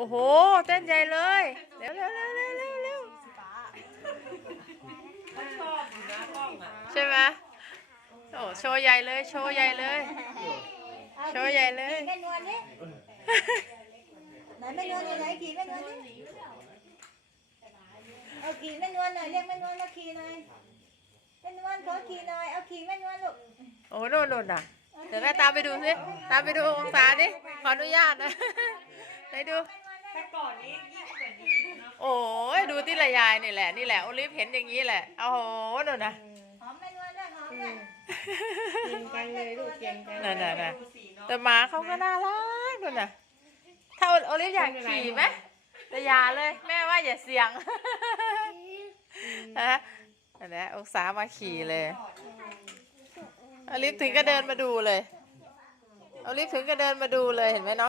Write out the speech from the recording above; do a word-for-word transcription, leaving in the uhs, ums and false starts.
โหเต้นใหญ่เลยเร็วเร็วเร็วเร็วเร็วเร็วใช่ไหมโอ้โชว์ใหญ่เลยโชว์ใหญ่เลยโชว์ใหญ่เลยแม่นวลนี่ไหนแม่นวลอยู่ไหนขี่แม่นวลนี่เอาขี่แม่นวลหน่อยเรียกแม่นวลมาขี่หน่อยแม่นวลขอขี่หน่อยเอาขี่แม่นวลลูกโอ้โน่นโน่นน่ะเดี๋ยวแม่ตามไปดูสิตามไปดูองศาดิขออนุญาตนะไหนดูโอ้ยดูที่ละยายนี่แหละนี่แหละโอลิฟเห็นอย่างนี้แหละโอ้โหโน่นน่ะหอมแม่นวลด้วยหอมด้วยเก่งจังเลยลูกเก่งจังนั่นน่ะน่ะแต่หมาเขาก็น่ารักนู่นน่ะถ้าโอลิฟอยากขี่ไหมแต่อย่าเลยแม่ว่าอย่าเสี่ยงฮะนั่นแหละองศามาขี่เลยโอลิฟถึงก็เดินมาดูเลยโอลิฟถึงก็เดินมาดูเลยเห็นไหมน้อง